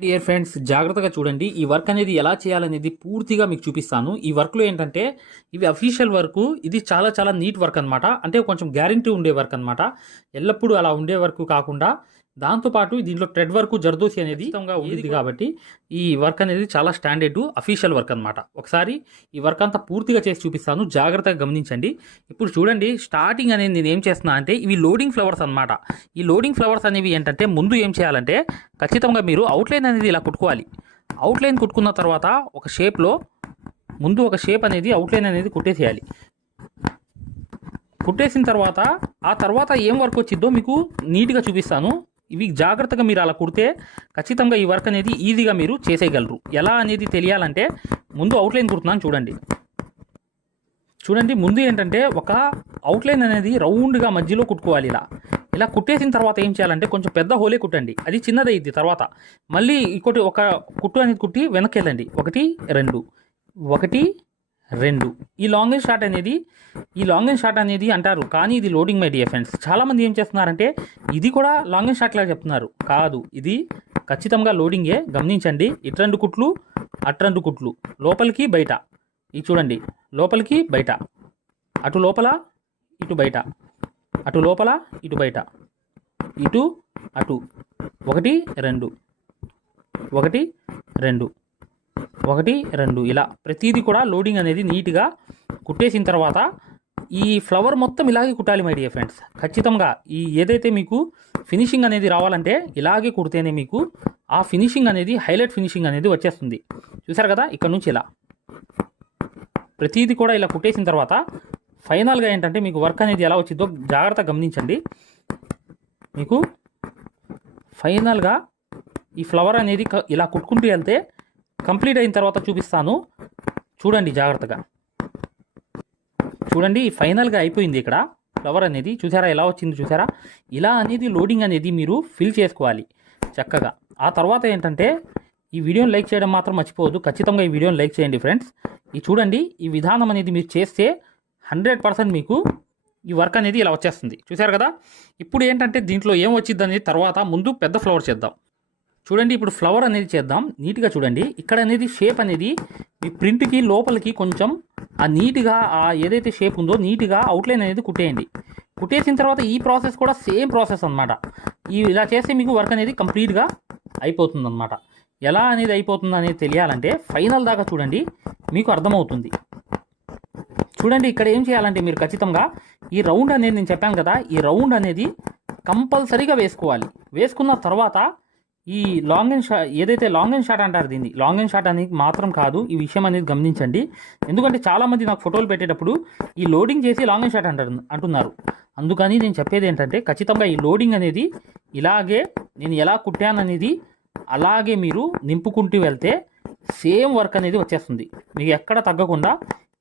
Dear friends జాగ్రత్తగా చూడండి. ఈ వర్క్ అనేది ఎలా చేయాలనేది పూర్తిగా మీకు చూపిస్తాను. ఈ వర్క్లో ఏంటంటే ఇవి అఫీషియల్ వర్క్ ఇది చాలా చాలా నీట్ వర్క్ అనమాట అంటే కొంచెం గ్యారంటీ ఉండే వర్క్ అనమాట ఎల్లప్పుడూ అలా ఉండే వర్క్ కాకుండా దాంతోపాటు దీంట్లో ట్రెడ్ వర్క్ జర్దోసి అనేది ఉంది కాబట్టి ఈ వర్క్ అనేది చాలా స్టాండర్డ్ అఫీషియల్ వర్క్ అనమాట ఒకసారి ఈ వర్క్ అంతా పూర్తిగా చేసి చూపిస్తాను. జాగ్రత్తగా గమనించండి. ఇప్పుడు చూడండి స్టార్టింగ్ అనేది నేను ఏం చేస్తున్నా అంటే ఇవి లోడింగ్ ఫ్లవర్స్ అనమాట ఈ లోడింగ్ ఫ్లవర్స్ అనేవి ఏంటంటే ముందు ఏం చేయాలంటే ఖచ్చితంగా మీరు అవుట్లైన్ అనేది ఇలా కుట్టుకోవాలి. అవుట్లైన్ కుట్టుకున్న తర్వాత ఒక షేప్లో ముందు ఒక షేప్ అనేది అవుట్లైన్ అనేది కుట్టేసేయాలి. కుట్టేసిన తర్వాత ఆ తర్వాత ఏం వర్క్ వచ్చిందో మీకు నీట్గా చూపిస్తాను. ఇవి జాగ్రత్తగా మీరు అలా కుడితే ఖచ్చితంగా ఈ వర్క్ అనేది ఈజీగా మీరు చేసేయగలరు. ఎలా అనేది తెలియాలంటే ముందు అవుట్లైన్ కుడుతున్నాను చూడండి. చూడండి ముందు ఏంటంటే ఒక అవుట్లైన్ అనేది రౌండ్గా మధ్యలో కుట్టుకోవాలి ఇలా. ఇలా కుట్టేసిన తర్వాత ఏం చేయాలంటే కొంచెం పెద్ద హోలే కుట్టండి. అది చిన్నదైద్ది తర్వాత. మళ్ళీ ఇంకోటి ఒక కుట్టు అనేది కుట్టి వెనక్కి వెళ్ళండి. ఒకటి రెండు. ఒకటి రెండు. ఈ లాంగ్ అండ్ షార్ట్ అనేది ఈ లాంగ్ అండ్ షార్ట్ అనేది అంటారు. కానీ ఇది లోడింగ్ మై డియర్ ఫ్రెండ్స్ చాలామంది ఏం చేస్తున్నారంటే ఇది కూడా లాంగ్ అండ్ షార్ట్ లాగా చెప్తున్నారు. కాదు ఇది ఖచ్చితంగా లోడింగే గమనించండి. ఇటు రెండు కుట్లు అటు రెండు కుట్లు. లోపలికి బయట. ఇది చూడండి. లోపలికి బయట. అటు లోపల ఇటు బయట. అటు లోపల ఇటు బయట. ఇటు అటు. ఒకటి రెండు. ఒకటి రెండు. ఒకటి రెండు ఇలా ప్రతిదీ కూడా లోడింగ్ అనేది నీట్గా కుట్టేసిన తర్వాత ఈ ఫ్లవర్ మొత్తం ఇలాగే కుట్టాలి మై డియర్ ఫ్రెండ్స్ ఖచ్చితంగా ఈ ఏదైతే మీకు ఫినిషింగ్ అనేది రావాలంటే ఇలాగే కుడితేనే మీకు ఆ ఫినిషింగ్ అనేది హైలైట్ ఫినిషింగ్ అనేది వచ్చేస్తుంది. చూసారు కదా? ఇక్కడ నుంచి ఇలా. ప్రతిదీ కూడా ఇలా కుట్టేసిన తర్వాత ఫైనల్గా ఏంటంటే మీకు వర్క్ అనేది ఎలా వచ్చిందో జాగ్రత్త గమనించండి. మీకు ఫైనల్గా ఈ ఫ్లవర్ అనేది ఇలా కుట్టుకుంటూ వెళ్తే కంప్లీట్ అయిన తర్వాత చూపిస్తాను. చూడండి జాగ్రత్తగా. చూడండి ఫైనల్గా అయిపోయింది ఇక్కడ. ఫ్లవర్ అనేది చూసారా ఎలా వచ్చింది చూసారా? ఇలా అనేది లోడింగ్ అనేది మీరు ఫిల్ చేసుకోవాలి చక్కగా. ఆ తర్వాత ఏంటంటే ఈ వీడియోని లైక్ చేయడం మాత్రం మర్చిపోవద్దు. ఖచ్చితంగా ఈ వీడియోని లైక్ చేయండి ఫ్రెండ్స్. ఈ చూడండి ఈ విధానం అనేది మీరు చేస్తే హండ్రెడ్ పర్సెంట్ మీకు ఈ వర్క్ అనేది ఇలా వచ్చేస్తుంది. చూసారు కదా? ఇప్పుడు ఏంటంటే దీంట్లో ఏం వచ్చింది అనేది తర్వాత ముందు పెద్ద ఫ్లవర్ చేద్దాం. చూడండి ఇప్పుడు ఫ్లవర్ అనేది చేద్దాం. నీట్గా చూడండి. ఇక్కడ అనేది షేప్ అనేది మీ ప్రింట్కి లోపలికి కొంచెం ఆ నీట్గా ఆ ఏదైతే షేప్ ఉందో నీట్గా అవుట్లైన్ అనేది కుట్టేయండి. కుట్టేసిన తర్వాత ఈ ప్రాసెస్ కూడా సేమ్ ప్రాసెస్ అన్నమాట. ఈ ఇలా చేస్తే మీకు వర్క్ అనేది కంప్లీట్గా అయిపోతుంది అనమాట ఎలా అనేది అయిపోతుంది అనేది తెలియాలంటే ఫైనల్ దాకా చూడండి. మీకు అర్థమవుతుంది. చూడండి ఇక్కడ ఏం చేయాలంటే మీరు ఖచ్చితంగా ఈ రౌండ్ అనేది నేను చెప్పాను కదా ఈ రౌండ్ అనేది కంపల్సరీగా వేసుకోవాలి. వేసుకున్న తర్వాత ఈ లాంగ్ అండ్ షార్ట్ ఏదైతే లాంగ్ అండ్ షార్ట్ అంటారు దీన్ని లాంగ్ అండ్ షార్ట్ అనేది మాత్రం కాదు ఈ విషయం అనేది గమనించండి. ఎందుకంటే చాలామంది నాకు ఫోటోలు పెట్టేటప్పుడు ఈ లోడింగ్ చేసి లాంగ్ అండ్ షార్ట్ అంటారు అంటున్నారు. అందుకని నేను చెప్పేది ఏంటంటే ఖచ్చితంగా ఈ లోడింగ్ అనేది ఇలాగే నేను ఎలా కుట్టాననేది అలాగే మీరు నింపుకుంటూ వెళ్తే సేమ్ వర్క్ అనేది వచ్చేస్తుంది. మీకు ఎక్కడ తగ్గకుండా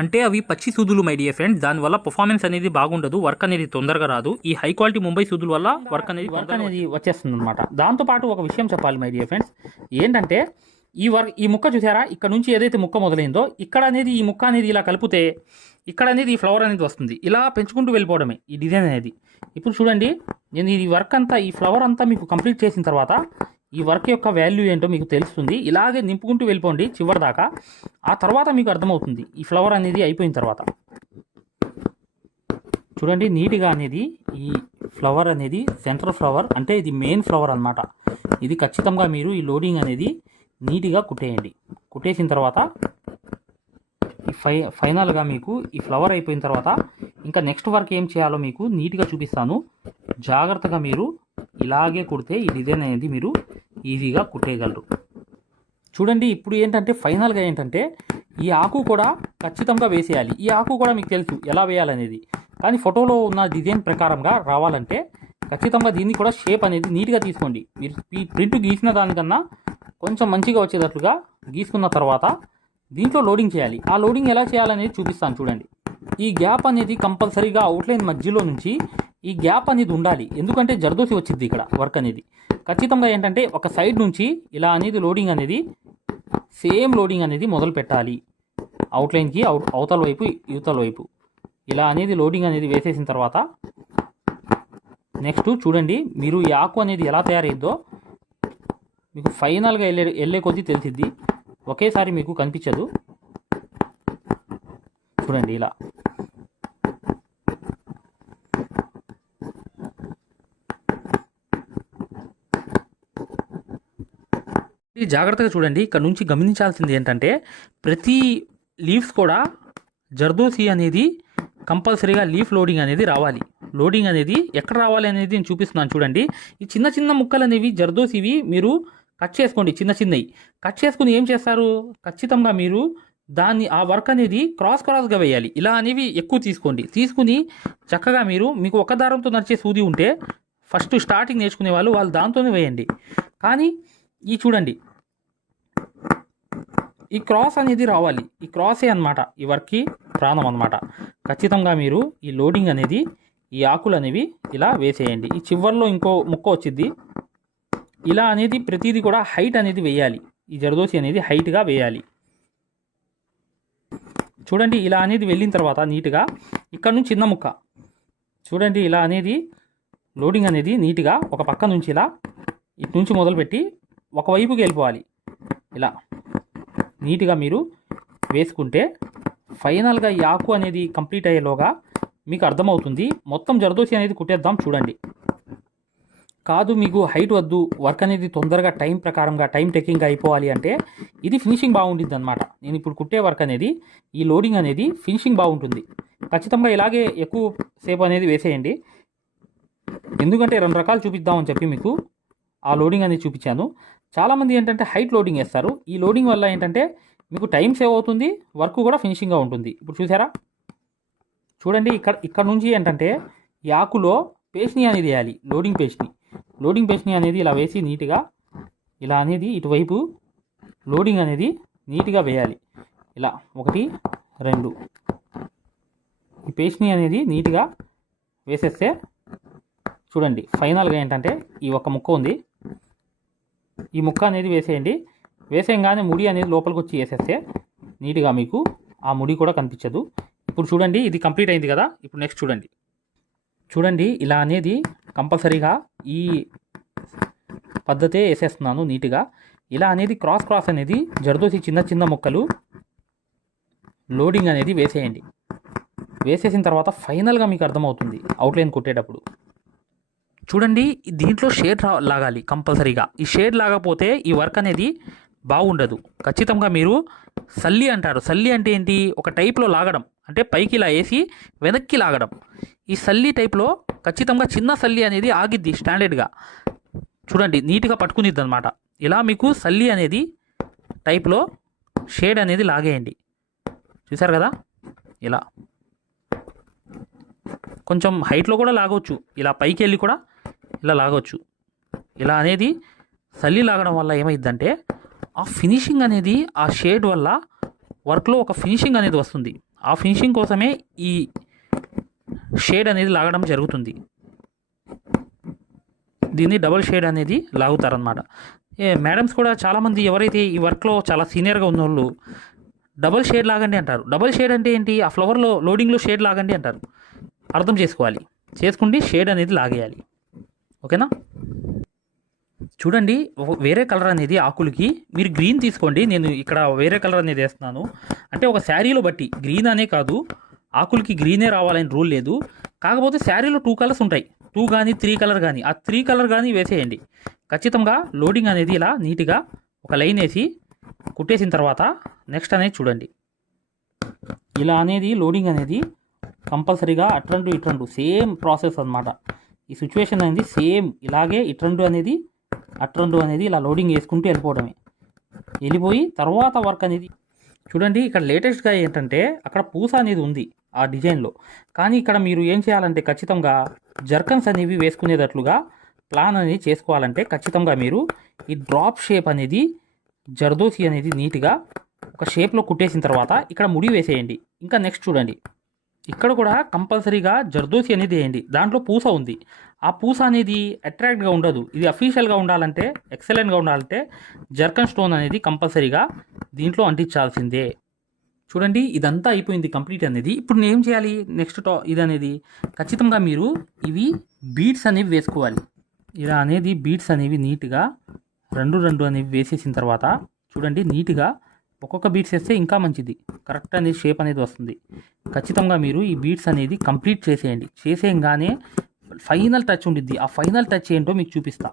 అంటే అవి పచ్చి సూదులు మై డియర్ ఫ్రెండ్ దానివల్ల పర్ఫార్మెన్స్ అనేది బాగుండదు వర్క్ అనేది తొందరగా రాదు. ఈ హై క్వాలిటీ ముంబై సూదుల వల్ల వర్క్ అనేది వర్క్ అనేది వచ్చేస్తుంది. అనమాట దాంతోపాటు ఒక విషయం చెప్పాలి మై డియర్ ఫ్రెండ్స్ ఏంటంటే ఈ వర్క్ ఈ ముక్క చూసారా? ఇక్కడ నుంచి ఏదైతే ముక్క మొదలైందో ఇక్కడ అనేది ఈ ముక్క అనేది ఇలా కలిపితే ఇక్కడ అనేది ఈ ఫ్లవర్ అనేది వస్తుంది. ఇలా పెంచుకుంటూ వెళ్ళిపోవడమే ఈ డిజైన్ అనేది. ఇప్పుడు చూడండి నేను ఈ వర్క్ అంతా ఈ ఫ్లవర్ అంతా మీకు కంప్లీట్ చేసిన తర్వాత ఈ వర్క్ యొక్క వాల్యూ ఏంటో మీకు తెలుస్తుంది. ఇలాగే నింపుకుంటూ వెళ్ళిపోండి చివరి దాకా. ఆ తర్వాత మీకు అర్థమవుతుంది. ఈ ఫ్లవర్ అనేది అయిపోయిన తర్వాత. చూడండి నీట్గా అనేది ఈ ఫ్లవర్ అనేది సెంటర్ ఫ్లవర్ అంటే ఇది మెయిన్ ఫ్లవర్ అన్నమాట. ఇది ఖచ్చితంగా మీరు ఈ లోడింగ్ అనేది నీట్గా కుట్టేయండి. కుట్టేసిన తర్వాత ఈ ఫై ఫైనల్గా మీకు ఈ ఫ్లవర్ అయిపోయిన తర్వాత ఇంకా నెక్స్ట్ వర్క్ ఏం చేయాలో మీకు నీట్గా చూపిస్తాను. జాగ్రత్తగా మీరు ఇలాగే కుడితే ఈ డిజైన్ అనేది మీరు ఈజీగా కుట్టేయగలరు. చూడండి ఇప్పుడు ఏంటంటే ఫైనల్గా ఏంటంటే ఈ ఆకు కూడా ఖచ్చితంగా వేసేయాలి. ఈ ఆకు కూడా మీకు తెలుసు ఎలా వేయాలనేది. కానీ ఫోటోలో ఉన్న డిజైన్ ప్రకారంగా రావాలంటే ఖచ్చితంగా దీన్ని కూడా షేప్ అనేది నీట్గా తీసుకోండి. మీరు ఈ ప్రింట్ గీసిన దానికన్నా కొంచెం మంచిగా వచ్చేటట్లుగా గీసుకున్న తర్వాత దీంట్లో లోడింగ్ చేయాలి. ఆ లోడింగ్ ఎలా చేయాలనేది చూపిస్తాను చూడండి. ఈ గ్యాప్ అనేది కంపల్సరీగా అవుట్లైన్ మధ్యలో నుంచి ఈ గ్యాప్ అనేది ఉండాలి. ఎందుకంటే జరదోసి వచ్చింది ఇక్కడ వర్క్ అనేది. ఖచ్చితంగా ఏంటంటే ఒక సైడ్ నుంచి ఇలా అనేది లోడింగ్ అనేది సేమ్ లోడింగ్ అనేది మొదలు పెట్టాలి. అవుట్లైన్కి అవుట్ అవతల వైపు యువతల వైపు. ఇలా అనేది లోడింగ్ అనేది వేసేసిన తర్వాత నెక్స్ట్ చూడండి మీరు ఈ ఆకు అనేది ఎలా తయారైద్దో మీకు ఫైనల్గా వెళ్ళే వెళ్ళే కొద్దీ తెలిసిద్ది. ఒకేసారి మీకు కనిపించదు. చూడండి ఇలా. ఇది జాగ్రత్తగా చూడండి. ఇక్కడ నుంచి గమనించాల్సింది ఏంటంటే ప్రతి లీవ్స్ కూడా జర్దోసి అనేది కంపల్సరీగా లీఫ్ లోడింగ్ అనేది రావాలి. లోడింగ్ అనేది ఎక్కడ రావాలి అనేది నేను చూపిస్తున్నాను చూడండి. ఈ చిన్న చిన్న ముక్కలు అనేవి జర్దోసివి మీరు కట్ చేసుకోండి చిన్న చిన్నవి. కట్ చేసుకుని ఏం చేస్తారు? ఖచ్చితంగా మీరు దాన్ని ఆ వర్క్ అనేది క్రాస్ క్రాస్గా వేయాలి. ఇలా అనేవి ఎక్కువ తీసుకోండి. తీసుకుని చక్కగా మీరు మీకు ఒక దారంతో నడిచే సూది ఉంటే ఫస్ట్ స్టార్టింగ్ నేర్చుకునే వాళ్ళు వాళ్ళు దాంతోనే వేయండి. కానీ ఈ చూడండి. ఈ క్రాస్ అనేది రావాలి. ఈ క్రాసే అన్నమాట. ఈ వర్క్కి ప్రాణం అన్నమాట. ఖచ్చితంగా మీరు ఈ లోడింగ్ అనేది ఈ ఆకులు అనేవి ఇలా వేసేయండి. ఈ చివర్లో ఇంకో ముక్క వచ్చింది ఇలా అనేది ప్రతిదీ కూడా హైట్ అనేది వేయాలి. ఈ జరదోసి అనేది హైట్గా వేయాలి. చూడండి ఇలా అనేది వెళ్ళిన తర్వాత నీట్గా ఇక్కడ నుంచి చిన్న ముక్క. చూడండి ఇలా అనేది లోడింగ్ అనేది నీట్గా ఒక పక్క నుంచి ఇలా ఇటు నుంచి మొదలుపెట్టి ఒకవైపుకి వెళ్ళిపోవాలి. ఇలా నీట్గా మీరు వేసుకుంటే ఫైనల్గా ఈ ఆకు అనేది కంప్లీట్ అయ్యేలోగా మీకు అర్థమవుతుంది. మొత్తం జరదోసి అనేది కుట్టేద్దాం చూడండి. కాదు మీకు హైట్ వద్దు వర్క్ అనేది తొందరగా టైం ప్రకారంగా టైం టేకింగ్ అయిపోవాలి అంటే ఇది ఫినిషింగ్ బాగుంటుంది అనమాట నేను ఇప్పుడు కుట్టే వర్క్ అనేది ఈ లోడింగ్ అనేది ఫినిషింగ్ బాగుంటుంది. ఖచ్చితంగా ఇలాగే ఎక్కువ సేపు అనేది వేసేయండి. ఎందుకంటే రెండు రకాలు చూపిద్దామని చెప్పి మీకు ఆ లోడింగ్ అనేది చూపించాను. చాలామంది ఏంటంటే హైట్ లోడింగ్ వేస్తారు ఈ లోడింగ్ వల్ల ఏంటంటే మీకు టైం సేవ్ అవుతుంది వర్క్ కూడా ఫినిషింగ్గా ఉంటుంది. ఇప్పుడు చూసారా? చూడండి ఇక్కడ ఇక్కడ నుంచి ఏంటంటే ఈ ఆకులో పేస్ట్ని అనేది వేయాలి లోడింగ్ పేస్ట్ని. లోడింగ్ పేస్ట్ని అనేది ఇలా వేసి నీట్గా ఇలా అనేది ఇటువైపు లోడింగ్ అనేది నీట్గా వేయాలి. ఇలా ఒకటి రెండు. ఈ పేస్ట్ని అనేది నీట్గా వేసేస్తే చూడండి ఫైనల్గా ఏంటంటే ఈ ఒక్క ముక్క ఉంది. ఈ ముక్క అనేది వేసేయండి. వేసేయంగానే ముడి అనేది లోపలికి వచ్చి వేసేస్తే నీట్గా మీకు ఆ ముడి కూడా కనిపించదు. ఇప్పుడు చూడండి ఇది కంప్లీట్ అయింది కదా? ఇప్పుడు నెక్స్ట్ చూడండి. చూడండి ఇలా అనేది కంపల్సరీగా ఈ పద్ధతే వేసేస్తున్నాను నీట్గా. ఇలా అనేది క్రాస్ క్రాస్ అనేది జరదోసి చిన్న చిన్న ముక్కలు లోడింగ్ అనేది వేసేయండి. వేసేసిన తర్వాత ఫైనల్గా మీకు అర్థమవుతుంది అవుట్లైన్ కుట్టేటప్పుడు. చూడండి దీంట్లో షేడ్ రా లాగాలి కంపల్సరీగా. ఈ షేడ్ లాగపోతే ఈ వర్క్ అనేది బాగుండదు. ఖచ్చితంగా మీరు సల్లి అంటారు. సల్లి అంటే ఏంటి? ఒక టైప్లో లాగడం. అంటే పైకి ఇలా వేసి వెనక్కి లాగడం. ఈ సల్లి టైప్లో ఖచ్చితంగా చిన్న సల్లి అనేది ఆగిద్ది స్టాండర్డ్గా. చూడండి నీట్గా పట్టుకునిద్ది అనమాట ఇలా మీకు సల్లి అనేది టైప్లో షేడ్ అనేది లాగేయండి. చూసారు కదా? ఇలా. కొంచెం హైట్లో కూడా లాగవచ్చు ఇలా పైకి వెళ్ళి కూడా ఇలా లాగవచ్చు ఇలా అనేది సల్లి లాగడం వల్ల ఏమైందంటే ఆ ఫినిషింగ్ అనేది ఆ షేడ్ వల్ల వర్క్లో ఒక ఫినిషింగ్ అనేది వస్తుంది. ఆ ఫినిషింగ్ కోసమే ఈ షేడ్ అనేది లాగడం జరుగుతుంది. దీన్ని డబుల్ షేడ్ అనేది లాగుతారనమాట ఏ మేడమ్స్ కూడా చాలామంది ఎవరైతే ఈ వర్క్లో చాలా సీనియర్గా ఉన్నోళ్ళు డబుల్ షేడ్ లాగండి అంటారు. డబుల్ షేడ్ అంటే ఏంటి? ఆ ఫ్లవర్లో లోడింగ్లో షేడ్ లాగండి అంటారు. అర్థం చేసుకోవాలి. చేసుకుంటే షేడ్ అనేది లాగేయాలి. ఓకేనా? చూడండి ఒక- వేరే కలర్ అనేది ఆకులకి మీరు గ్రీన్ తీసుకోండి నేను ఇక్కడ వేరే కలర్ అనేది వేస్తున్నాను. అంటే ఒక శారీలో బట్టి గ్రీన్ అనే కాదు ఆకులకి గ్రీనే రావాలని రూల్ లేదు. కాకపోతే శారీలో టూ కలర్స్ ఉంటాయి. టూ కానీ త్రీ కలర్ కానీ ఆ త్రీ కలర్ కానీ వేసేయండి. ఖచ్చితంగా లోడింగ్ అనేది ఇలా నీట్గా ఒక లైన్ వేసి కుట్టేసిన తర్వాత నెక్స్ట్ అనేది చూడండి. ఇలా అనేది లోడింగ్ అనేది కంపల్సరీగా అట్రండు ఇట్రండు సేమ్ ప్రాసెస్ అన్నమాట. ఈ సిచ్యువేషన్ అనేది సేమ్ ఇలాగే ఇట్రండు అనేది అట్రండు అనేది ఇలా లోడింగ్ వేసుకుంటూ వెళ్ళిపోవడమే. వెళ్ళిపోయి తర్వాత వర్క్ అనేది చూడండి ఇక్కడ లేటెస్ట్గా ఏంటంటే అక్కడ పూస అనేది ఉంది ఆ డిజైన్లో కానీ ఇక్కడ మీరు ఏం చేయాలంటే ఖచ్చితంగా జర్కన్స్ అనేవి వేసుకునేటట్లుగా ప్లాన్ అనేది చేసుకోవాలంటే ఖచ్చితంగా మీరు ఈ డ్రాప్ షేప్ అనేది జర్దోసి అనేది నీట్గా ఒక షేప్లో కుట్టేసిన తర్వాత ఇక్కడ ముడి వేసేయండి. ఇంకా నెక్స్ట్ చూడండి. ఇక్కడ కూడా కంపల్సరీగా జర్దోసి అనేది వేయండి. దాంట్లో పూస ఉంది. ఆ పూస అనేది అట్రాక్ట్గా ఉండదు. ఇది అఫీషియల్గా ఉండాలంటే ఎక్సలెంట్గా ఉండాలంటే జర్కన్ స్టోన్ అనేది కంపల్సరీగా దీంట్లో అంటించాల్సిందే. చూడండి ఇదంతా అయిపోయింది కంప్లీట్ అనేది. ఇప్పుడు నేను ఏం చేయాలి? నెక్స్ట్ టా ఇది అనేది ఖచ్చితంగా మీరు ఇవి బీట్స్ అనేవి వేసుకోవాలి. ఇలా అనేది బీట్స్ అనేవి నీట్గా రెండు రెండు అనేవి వేసేసిన తర్వాత చూడండి నీట్గా ఒక్కొక్క బీట్స్ వేస్తే ఇంకా మంచిది. కరెక్ట్ అనేది షేప్ అనేది వస్తుంది. ఖచ్చితంగా మీరు ఈ బీట్స్ అనేది కంప్లీట్ చేసేయండి. చేసేయంగానే ఫైనల్ టచ్ ఉండిద్ది. ఆ ఫైనల్ టచ్ ఏంటో మీకు చూపిస్తా.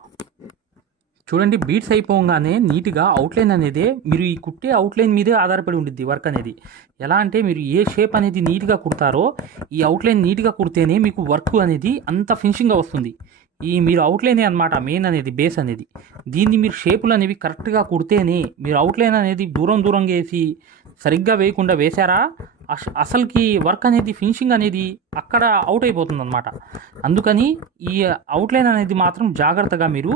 చూడండి బీట్స్ అయిపోగానే నీట్గా అవుట్లైన్ అనేది మీరు ఈ కుట్టే అవుట్లైన్ మీదే ఆధారపడి ఉండిద్ది వర్క్ అనేది. ఎలా అంటే మీరు ఏ షేప్ అనేది నీట్గా కుడతారో ఈ అవుట్లైన్ నీట్గా కుడితేనే మీకు వర్క్ అనేది అంత ఫినిషింగ్గా వస్తుంది. ఈ మీరు అవుట్లైనే అనమాట మెయిన్ అనేది బేస్ అనేది. దీన్ని మీరు షేపులు అనేవి కరెక్ట్గా కుడితేనే మీరు అవుట్లైన్ అనేది దూరం దూరం వేసి సరిగ్గా వేయకుండా వేశారా? అసలుకి వర్క్ అనేది ఫినిషింగ్ అనేది అక్కడ అవుట్ అయిపోతుంది అనమాట అందుకని ఈ అవుట్లైన్ అనేది మాత్రం జాగ్రత్తగా మీరు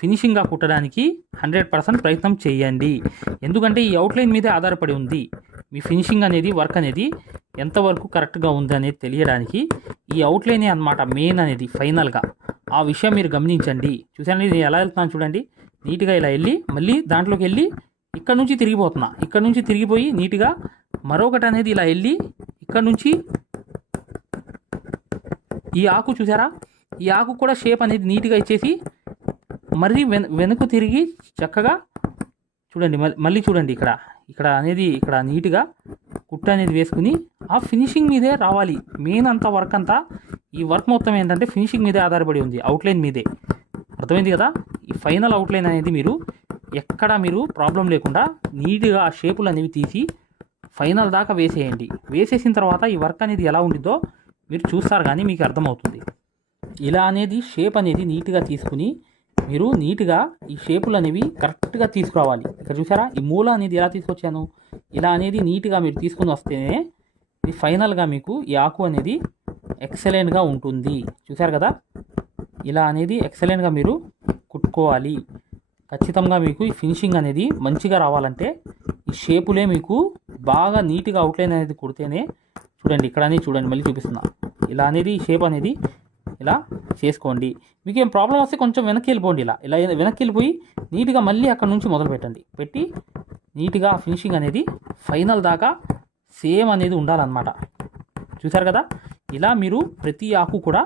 ఫినిషింగ్గా కుట్టడానికి హండ్రెడ్ పర్సెంట్ ప్రయత్నం చేయండి. ఎందుకంటే ఈ అవుట్లైన్ మీదే ఆధారపడి ఉంది. మీ ఫినిషింగ్ అనేది వర్క్ అనేది ఎంతవరకు కరెక్ట్గా ఉంది అనేది తెలియడానికి ఈ అవుట్లైనే అనమాట మెయిన్ అనేది ఫైనల్గా ఆ విషయం మీరు గమనించండి. చూసానండి నేను ఎలా వెళ్తున్నాను చూడండి. నీట్గా ఇలా వెళ్ళి మళ్ళీ దాంట్లోకి వెళ్ళి ఇక్కడ నుంచి తిరిగిపోతున్నా. ఇక్కడ నుంచి తిరిగిపోయి నీట్గా మరొకటి అనేది ఇలా వెళ్ళి ఇక్కడ నుంచి ఈ ఆకు చూసారా? ఈ ఆకు కూడా షేప్ అనేది నీట్గా ఇచ్చేసి మరి వెన వెనుక తిరిగి చక్కగా చూడండి మళ్ళీ మళ్ళీ చూడండి ఇక్కడ. ఇక్కడ అనేది ఇక్కడ నీట్గా కుట్ట అనేది వేసుకుని ఆ ఫినిషింగ్ మీదే రావాలి. మెయిన్ అంతా వర్క్ అంతా ఈ వర్క్ మొత్తం ఏంటంటే ఫినిషింగ్ మీదే ఆధారపడి ఉంది అవుట్లైన్ మీదే. అర్థమైంది కదా? ఈ ఫైనల్ అవుట్లైన్ అనేది మీరు ఎక్కడ మీరు ప్రాబ్లం లేకుండా నీట్గా ఆ షేపులు అనేవి తీసి ఫైనల్ దాకా వేసేయండి. వేసేసిన తర్వాత ఈ వర్క్ అనేది ఎలా ఉండిద్దో మీరు చూస్తారు కానీ మీకు అర్థమవుతుంది. ఇలా అనేది షేప్ అనేది నీట్గా తీసుకుని మీరు నీట్గా ఈ షేపులు అనేవి కరెక్ట్గా తీసుకురావాలి. ఇక్కడ చూసారా? ఈ మూల అనేది ఎలా తీసుకొచ్చాను? ఇలా అనేది నీట్గా మీరు తీసుకుని వస్తేనే ఇది ఫైనల్గా మీకు ఈ ఆకు అనేది ఎక్సలెంట్గా ఉంటుంది. చూసారు కదా? ఇలా అనేది ఎక్సలెంట్గా మీరు కుట్టుకోవాలి. ఖచ్చితంగా మీకు ఈ ఫినిషింగ్ అనేది మంచిగా రావాలంటే ఈ షేపులే మీకు బాగా నీట్గా అవుట్లైన్ అనేది కుడితేనే చూడండి ఇక్కడ అనేది చూడండి మళ్ళీ చూపిస్తున్నా. ఇలా అనేది షేప్ అనేది ఇలా చేసుకోండి. మీకు ఏం ప్రాబ్లం వస్తే కొంచెం వెనక్కి వెళ్ళిపోండి ఇలా. ఇలా వెనక్కి వెళ్ళిపోయి నీట్గా మళ్ళీ అక్కడ నుంచి మొదలు పెట్టండి. పెట్టి నీట్గా ఫినిషింగ్ అనేది ఫైనల్ దాకా సేమ్ అనేది ఉండాలన్నమాట. చూసారు కదా? ఇలా మీరు ప్రతి ఆకు కూడా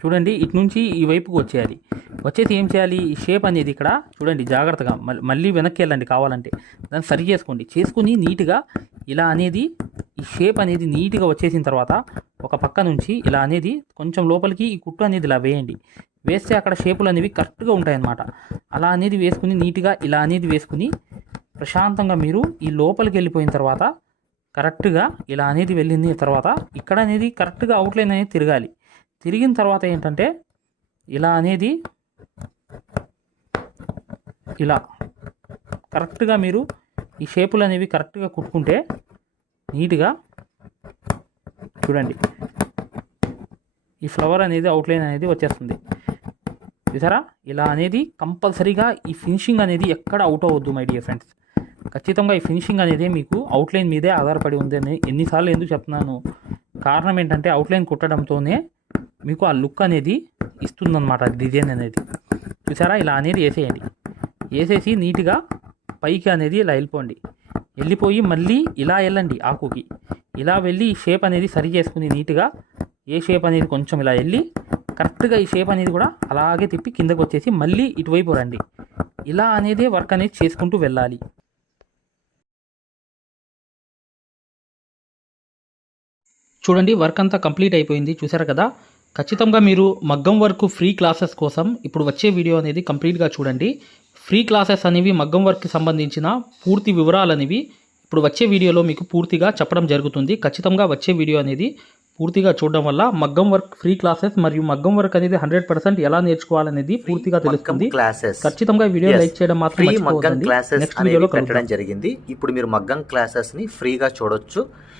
చూడండి ఇటు నుంచి ఈ వైపుకు వచ్చేయాలి. వచ్చేసి ఏం చేయాలి? ఈ షేప్ అనేది ఇక్కడ చూడండి జాగ్రత్తగా మళ్ళీ మళ్ళీ వెనక్కి వెళ్ళండి కావాలంటే. దాన్ని సరి చేసుకోండి. చేసుకుని నీట్గా ఇలా అనేది ఈ షేప్ అనేది నీట్గా వచ్చేసిన తర్వాత ఒక పక్క నుంచి ఇలా అనేది కొంచెం లోపలికి ఈ కుట్టు అనేది ఇలా వేయండి. వేస్తే అక్కడ షేపులు అనేవి కరెక్ట్గా ఉంటాయన్నమాట. అలా అనేది వేసుకుని నీట్గా ఇలా అనేది వేసుకుని ప్రశాంతంగా మీరు ఈ లోపలికి వెళ్ళిపోయిన తర్వాత కరెక్ట్గా ఇలా అనేది వెళ్ళింది. తర్వాత ఇక్కడ అనేది కరెక్ట్గా అవుట్లైన్ అనేది తిరగాలి. తిరిగిన తర్వాత ఏంటంటే ఇలా అనేది ఇలా కరెక్ట్గా మీరు ఈ షేపులు అనేవి కరెక్ట్గా కుట్టుకుంటే నీట్గా చూడండి. ఈ ఫ్లవర్ అనేది అవుట్లైన్ అనేది వచ్చేస్తుంది. చూసారా? ఇలా అనేది కంపల్సరీగా ఈ ఫినిషింగ్ అనేది ఎక్కడ అవుట్ అవ్వద్దు మై డియర్ ఫ్రెండ్స్. ఖచ్చితంగా ఈ ఫినిషింగ్ అనేది మీకు అవుట్లైన్ మీదే ఆధారపడి ఉందని ఎన్నిసార్లు ఎందుకు చెప్తున్నాను? కారణం ఏంటంటే అవుట్లైన్ కుట్టడంతోనే మీకు ఆ లుక్ అనేది ఇస్తుందన్నమాట డిజైన్ అనేది. చూసారా? ఇలా అనేది వేసేయండి. వేసేసి నీట్గా పైకి అనేది ఇలా వెళ్ళిపోండి. వెళ్ళిపోయి మళ్ళీ ఇలా వెళ్ళండి ఆకుకి. ఇలా వెళ్ళి ఈ షేప్ అనేది సరి చేసుకుని నీట్గా ఏ షేప్ అనేది కొంచెం ఇలా వెళ్ళి కరెక్ట్గా ఈ షేప్ అనేది కూడా అలాగే తిప్పి కిందకు వచ్చేసి మళ్ళీ ఇటువైపు రండి. ఇలా అనేది వర్క్ అనేది చేసుకుంటూ వెళ్ళాలి. చూడండి వర్క్ అంతా కంప్లీట్ అయిపోయింది. చూసారు కదా? ఖచ్చితంగా మీరు మగ్గం వర్క్ ఫ్రీ క్లాసెస్ కోసం ఇప్పుడు వచ్చే వీడియో అనేది కంప్లీట్గా చూడండి. ఫ్రీ క్లాసెస్ అనేవి మగ్గం వర్క్కి సంబంధించిన పూర్తి వివరాలు అనేవి ఇప్పుడు వచ్చే వీడియోలో మీకు పూర్తిగా చెప్పడం జరుగుతుంది. ఖచ్చితంగా వచ్చే వీడియో అనేది పూర్తిగా చూడడం వల్ల మగ్గం వర్క్ ఫ్రీ క్లాసెస్ మరియు మగ్గం వర్క్ అనేది హండ్రెడ్ పర్సెంట్ ఎలా నేర్చుకోవాలనేది పూర్తిగా తెలుస్తుంది. క్లాసెస్ ఖచ్చితంగా వీడియో. లైక్ చేయడం మాత్రం మగ్గం క్లాసెస్ నెక్స్ట్ వీడియోలో పెట్టడం జరిగింది. ఇప్పుడు మీరు మగ్గం క్లాసెస్ని ఫ్రీగా చూడొచ్చు.